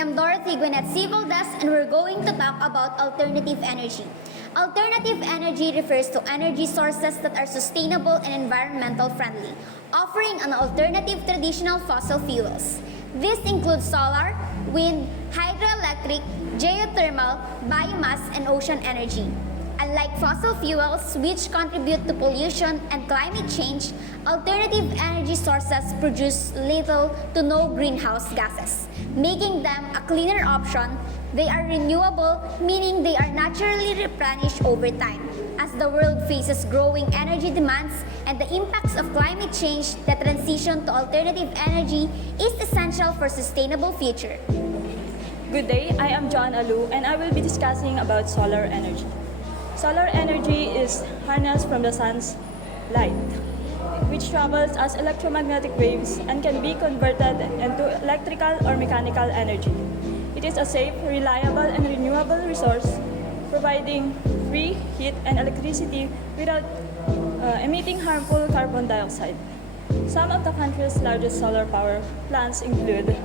am Dorothy Gwinnett Civil Desk, and we're going to talk about alternative energy. Alternative energy refers to energy sources that are sustainable and environmental friendly, offering an alternative to traditional fossil fuels. This includes solar, wind, hydroelectric, geothermal, biomass, and ocean energy. Unlike fossil fuels, which contribute to pollution and climate change, alternative energy sources produce little to no greenhouse gases, making them a cleaner option. They are renewable, meaning they are naturally replenished over time. As the world faces growing energy demands and the impacts of climate change, the transition to alternative energy is essential for sustainable future. Good day, I am John Alu and I will be discussing about solar energy. Solar energy is harnessed from the sun's light, which travels as electromagnetic waves and can be converted into electrical or mechanical energy. It is a safe, reliable, and renewable resource, providing free heat and electricity without emitting harmful carbon dioxide. Some of the country's largest solar power plants include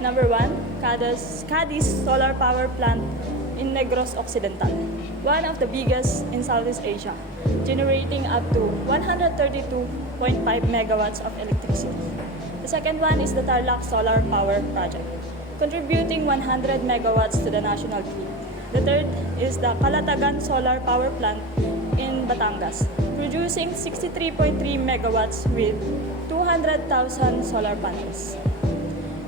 number 1, Cadiz Solar Power Plant in Negros Occidental, one of the biggest in Southeast Asia, generating up to 132.5 megawatts of electricity. The second one is the Tarlac Solar Power Project, contributing 100 megawatts to the national grid. The third is the Calatagan Solar Power Plant in Batangas, producing 63.3 megawatts with 200,000 solar panels.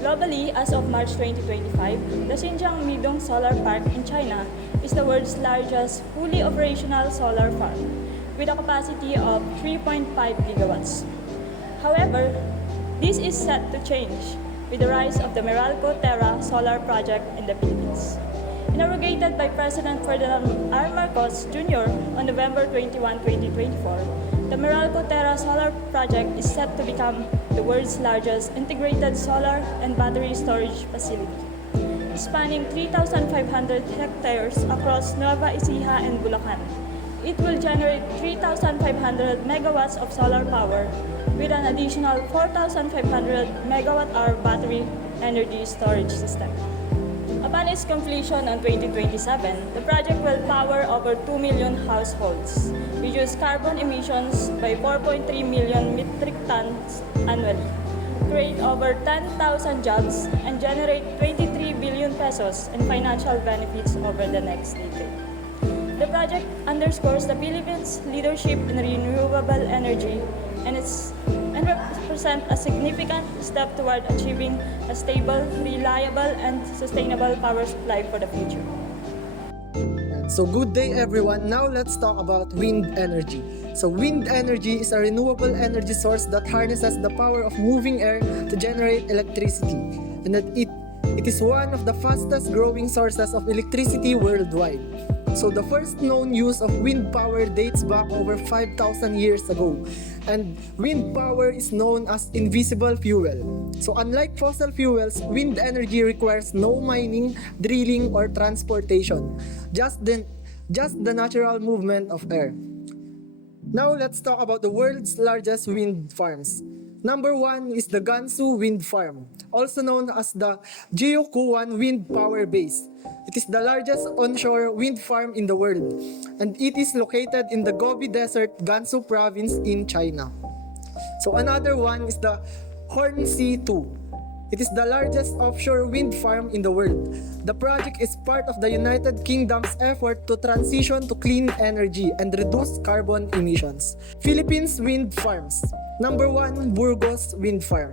Globally, as of March 2025, the Xinjiang Midong Solar Park in China is the world's largest fully operational solar farm, with a capacity of 3.5 gigawatts. However, this is set to change with the rise of the Meralco Terra Solar Project in the Philippines. Inaugurated by President Ferdinand R. Marcos Jr. on November 21, 2024, the Meralco Terra Solar Project is set to become the world's largest integrated solar and battery storage facility, spanning 3,500 hectares across Nueva Ecija and Bulacan. It will generate 3,500 megawatts of solar power with an additional 4,500 megawatt-hour battery energy storage system. Upon its completion on 2027, the project will power over 2 million households, reduce carbon emissions by 4.3 million metric tons annually, create over 10,000 jobs, and generate 23 billion pesos in financial benefits over the next decade. The project underscores the Philippines' leadership in renewable energy and represent a significant step toward achieving a stable, reliable, and sustainable power supply for the future. So good day everyone. Now let's talk about wind energy. So wind energy is a renewable energy source that harnesses the power of moving air to generate electricity, and that it is one of the fastest growing sources of electricity worldwide. So the first known use of wind power dates back over 5,000 years ago, and wind power is known as invisible fuel. So unlike fossil fuels, wind energy requires no mining, drilling, or transportation, just the natural movement of air. Now let's talk about the world's largest wind farms. Number 1 is the Gansu Wind Farm, also known as the Jiuquan Wind Power Base. It is the largest onshore wind farm in the world, and it is located in the Gobi Desert, Gansu Province in China. So another one is the Hornsea 2. It is the largest offshore wind farm in the world. The project is part of the United Kingdom's effort to transition to clean energy and reduce carbon emissions. Philippines Wind Farms. Number 1, Burgos Wind Farm.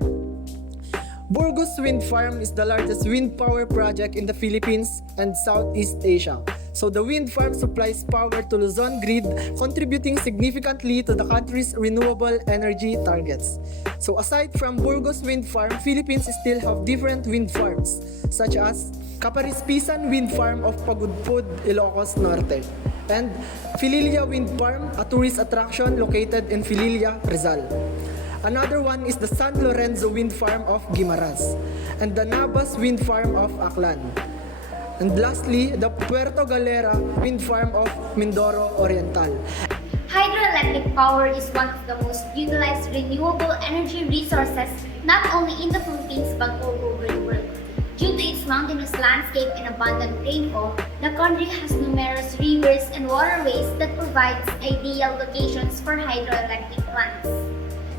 Burgos Wind Farm is the largest wind power project in the Philippines and Southeast Asia. So the wind farm supplies power to Luzon grid, contributing significantly to the country's renewable energy targets. So aside from Burgos Wind Farm, Philippines still have different wind farms, such as Caparispisan Wind Farm of Pagudpud, Ilocos Norte, and Fililia Wind Farm, a tourist attraction located in Fililia, Rizal. Another one is the San Lorenzo Wind Farm of Guimaras, and the Nabas Wind Farm of Aklan. And lastly, the Puerto Galera Wind Farm of Mindoro Oriental. Hydroelectric power is one of the most utilized renewable energy resources not only in the Philippines but all over the world. Due to its mountainous landscape and abundant rainfall, the country has numerous rivers and waterways that provides ideal locations for hydroelectric plants.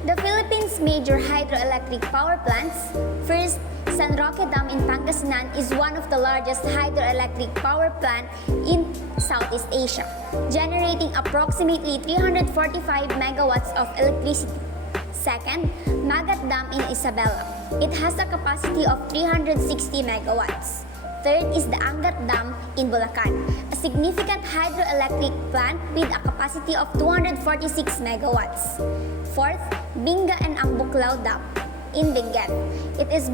The Philippines' major hydroelectric power plants, first, San Roque Dam in Pangasinan is one of the largest hydroelectric power plant in Southeast Asia, generating approximately 345 megawatts of electricity. Second, Magat Dam in Isabela. It has a capacity of 360 megawatts. Third is the Angat Dam in Bulacan, a significant hydroelectric plant with a capacity of 246 megawatts. Fourth, Binga and Ambuklao Dam in Benguet.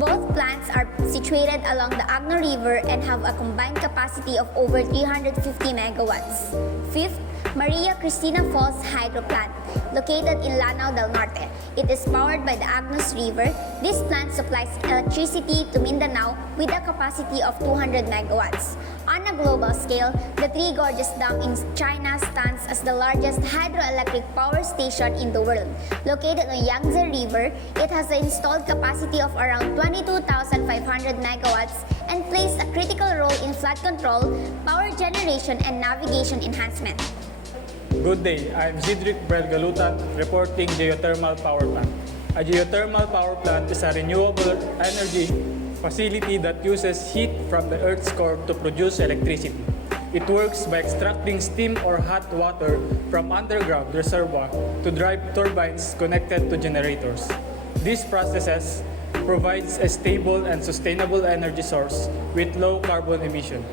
Both plants are situated along the Agno River and have a combined capacity of over 350 megawatts. Fifth, Maria Cristina Falls Hydro Plant, located in Lanao del Norte. It is powered by the Agnos River. This plant supplies electricity to Mindanao with a capacity of 200 megawatts. On a global scale, the Three Gorges Dam in China stands as the largest hydroelectric power station in the world. Located on Yangtze River, it has an installed capacity of around 22,500 megawatts and plays a critical role in flood control, power generation, and navigation enhancement. Good day, I'm Zidric Brelgalutan, reporting Geothermal Power Plant. A geothermal power plant is a renewable energy facility that uses heat from the Earth's core to produce electricity. It works by extracting steam or hot water from underground reservoir to drive turbines connected to generators. These processes provides a stable and sustainable energy source with low carbon emission.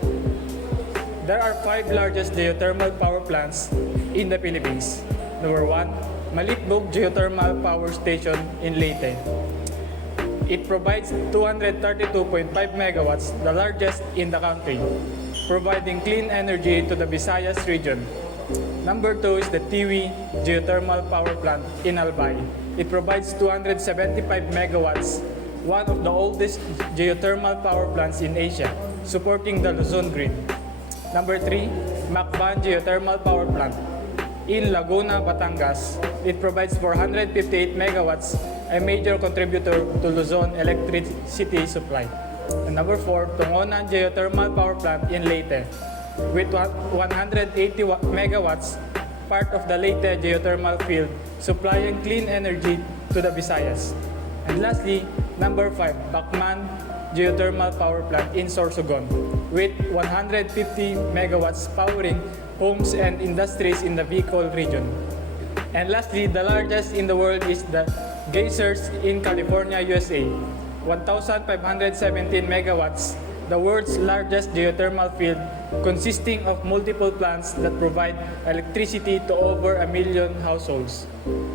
There are 5 largest geothermal power plants in the Philippines. Number 1, Malitbog Geothermal Power Station in Leyte. It provides 232.5 megawatts, the largest in the country, providing clean energy to the Visayas region. Number 2 is the Tiwi Geothermal Power Plant in Albay. It provides 275 megawatts, one of the oldest geothermal power plants in Asia, supporting the Luzon grid. Number 3, Macban Geothermal Power Plant in Laguna, Batangas. It provides 458 megawatts, a major contributor to Luzon electricity supply. And number 4, Tongonan Geothermal Power Plant in Leyte with 180 megawatts, part of the Leyte geothermal field, supplying clean energy to the Visayas. And lastly, number 5, Bacman Geothermal Power Plant in Sorsogon with 150 megawatts powering homes and industries in the Bicol region. And lastly, the largest in the world is the Geysers in California, USA. 1,517 megawatts, the world's largest geothermal field consisting of multiple plants that provide electricity to over 1 million households.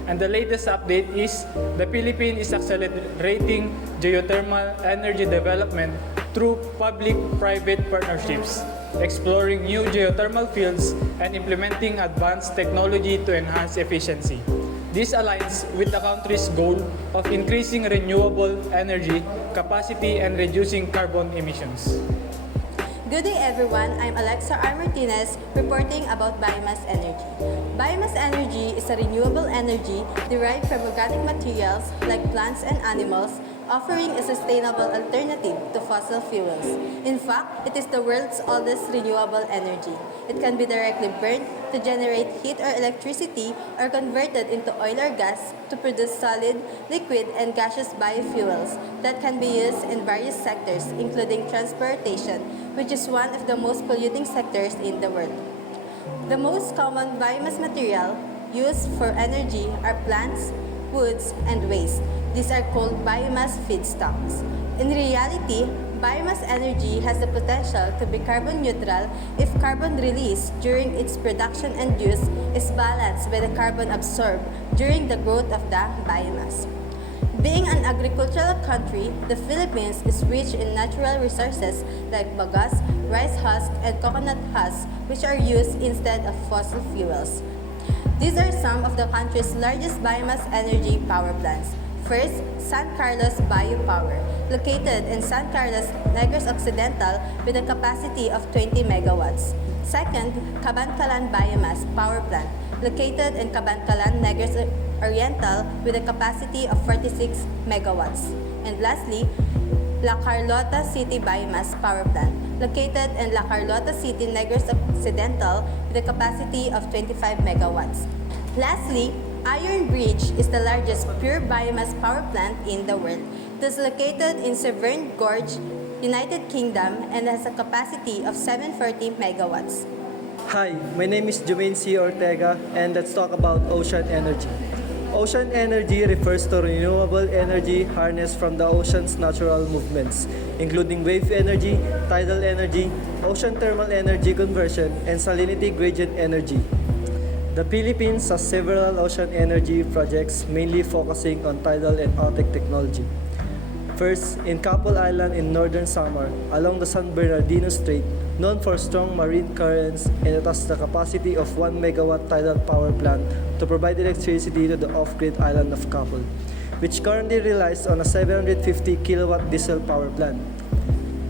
And the latest update is the Philippines is accelerating geothermal energy development through public-private partnerships, exploring new geothermal fields and implementing advanced technology to enhance efficiency. This aligns with the country's goal of increasing renewable energy capacity and reducing carbon emissions. Good day everyone, I'm Alexa R. Martinez reporting about biomass energy. Biomass energy is a renewable energy derived from organic materials like plants and animals, offering a sustainable alternative to fossil fuels. In fact, it is the world's oldest renewable energy. It can be directly burned to generate heat or electricity or converted into oil or gas to produce solid, liquid, and gaseous biofuels that can be used in various sectors, including transportation, which is one of the most polluting sectors in the world. The most common biomass material used for energy are plants, woods, and waste. These are called biomass feedstocks. In reality, biomass energy has the potential to be carbon neutral if carbon release during its production and use is balanced by the carbon absorbed during the growth of the biomass. Being an agricultural country, the Philippines is rich in natural resources like bagasse, rice husk, and coconut husk, which are used instead of fossil fuels. These are some of the country's largest biomass energy power plants. First, San Carlos Biopower, located in San Carlos, Negros Occidental with a capacity of 20 megawatts. Second, Cabancalan Biomass Power Plant, located in Cabancalan, Negros Oriental with a capacity of 46 megawatts. And lastly, La Carlota City Biomass Power Plant, located in La Carlota City, Negros Occidental, with a capacity of 25 megawatts. Lastly, Iron Bridge is the largest pure biomass power plant in the world. It is located in Severn Gorge, United Kingdom, and has a capacity of 740 megawatts. Hi, my name is Jermaine C. Ortega, and let's talk about ocean energy. Ocean energy refers to renewable energy harnessed from the ocean's natural movements, including wave energy, tidal energy, ocean thermal energy conversion, and salinity gradient energy. The Philippines has several ocean energy projects mainly focusing on tidal and otic technology. First, in Capel Island in northern Samar, along the San Bernardino Strait, known for strong marine currents, and it has the capacity of 1 megawatt tidal power plant to provide electricity to the off-grid island of Capel, which currently relies on a 750 kilowatt diesel power plant.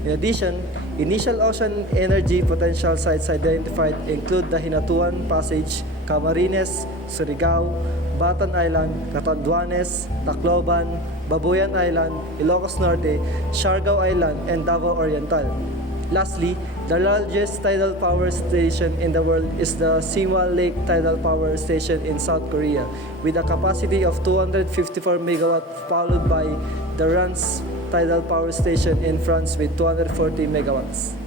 In addition, initial ocean energy potential sites identified include the Hinatuan Passage, Camarines, Surigao, Batan Island, Catanduanes, Tacloban, Babuyan Island, Ilocos Norte, Siargao Island, and Davao Oriental. Lastly, the largest tidal power station in the world is the Siwa Lake Tidal Power Station in South Korea, with a capacity of 254 megawatt, followed by the Reims Tidal Power Station in France with 240 megawatts.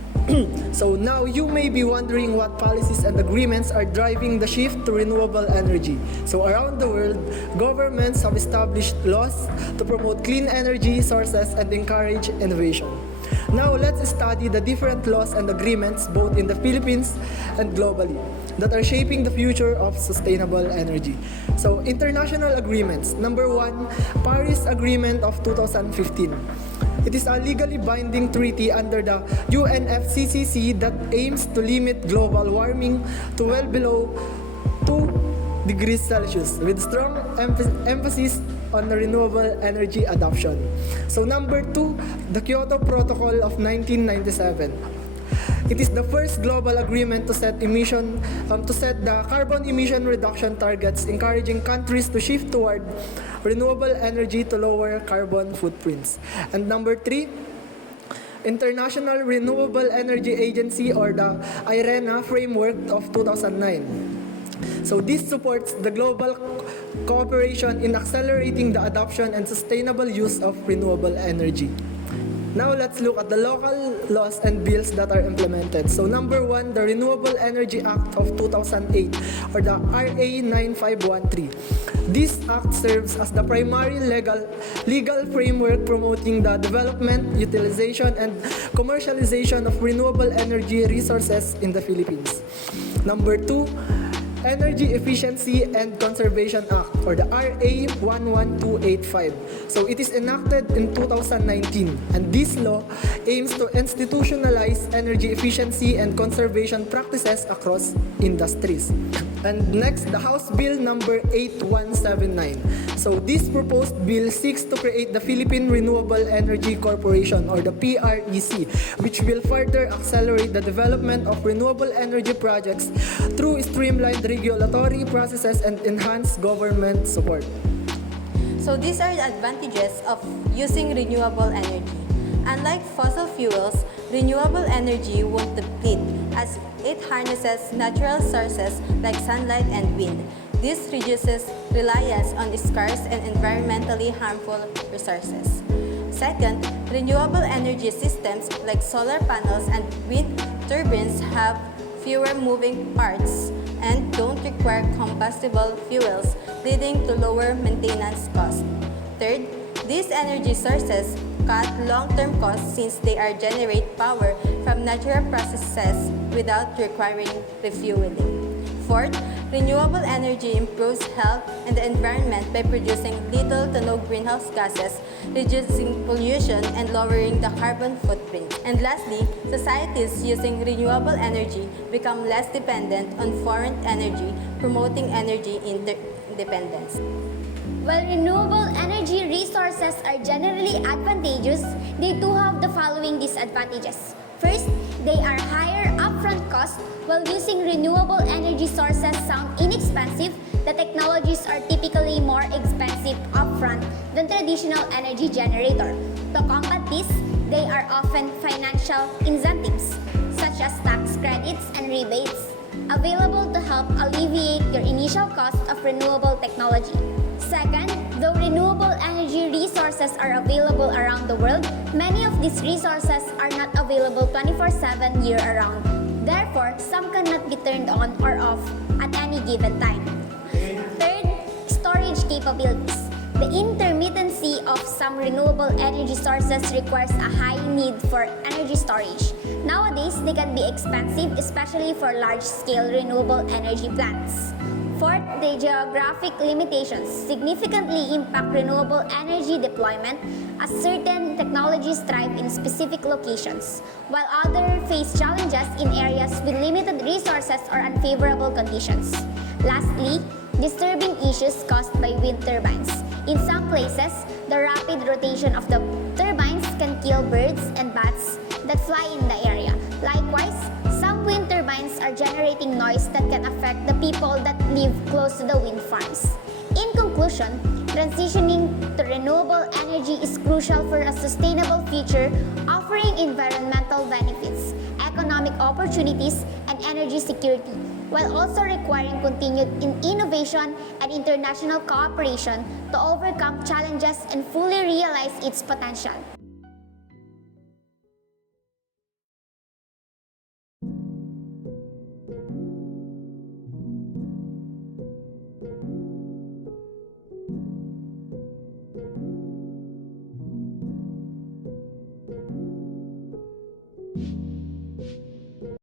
So now you may be wondering what policies and agreements are driving the shift to renewable energy. So around the world, governments have established laws to promote clean energy sources and encourage innovation. Now let's study the different laws and agreements both in the Philippines and globally that are shaping the future of sustainable energy. So international agreements. Number 1, Paris Agreement of 2015. It is a legally binding treaty under the UNFCCC that aims to limit global warming to well below 2 degrees Celsius with strong emphasis on the renewable energy adoption. So number 2, the Kyoto Protocol of 1997. It is the first global agreement to set the carbon emission reduction targets, encouraging countries to shift toward renewable energy to lower carbon footprints. And number 3, International Renewable Energy Agency or the IRENA framework of 2009. So this supports the global cooperation in accelerating the adoption and sustainable use of renewable energy. Now let's look at the local laws and bills that are implemented. So number 1, the Renewable Energy Act of 2008 or the RA 9513. This act serves as the primary legal framework promoting the development, utilization, and commercialization of renewable energy resources in the Philippines. Number 2, Energy Efficiency and Conservation Act or the RA 11285. So it is enacted in 2019 and this law aims to institutionalize energy efficiency and conservation practices across industries. And next, the House Bill number 8179. So this proposed bill seeks to create the Philippine Renewable Energy Corporation or the PREC, which will further accelerate the development of renewable energy projects through streamlined regulatory processes and enhanced government support. So these are the advantages of using renewable energy. Unlike fossil fuels, renewable energy won't deplete as it harnesses natural sources like sunlight and wind. This reduces reliance on scarce and environmentally harmful resources. Second, renewable energy systems like solar panels and wind turbines have fewer moving parts and don't require combustible fuels, leading to lower maintenance costs. Third, these energy sources cut long-term costs since they generate power from natural processes without requiring refueling. Fourth, renewable energy improves health and the environment by producing little to no greenhouse gases, reducing pollution and lowering the carbon footprint. And lastly, societies using renewable energy become less dependent on foreign energy, promoting energy independence. While renewable energy resources are generally advantageous, they do have the following disadvantages. First, they are higher upfront costs. While using renewable energy sources sound inexpensive, the technologies are typically more expensive upfront than traditional energy generator. To combat this, they are often financial incentives, such as tax credits and rebates, available to help alleviate your initial cost of renewable technology. Second, though renewable energy resources are available around the world, many of these resources are not available 24/7 year-round. Therefore, some cannot be turned on or off at any given time. Third, storage capabilities. The intermittency of some renewable energy sources requires a high need for energy storage. Nowadays, they can be expensive, especially for large-scale renewable energy plants. Fourth, the geographic limitations significantly impact renewable energy deployment as certain technologies thrive in specific locations, while others face challenges in areas with limited resources or unfavorable conditions. Lastly, disturbing issues caused by wind turbines. In some places, the rapid rotation of the turbines can kill birds and bats that fly in the area. Likewise, some wind turbines are generating noise that can affect the people that live close to the wind farms. In conclusion, transitioning to renewable energy is crucial for a sustainable future, offering environmental benefits, economic opportunities, and energy security, while also requiring continued innovation and international cooperation to overcome challenges and fully realize its potential.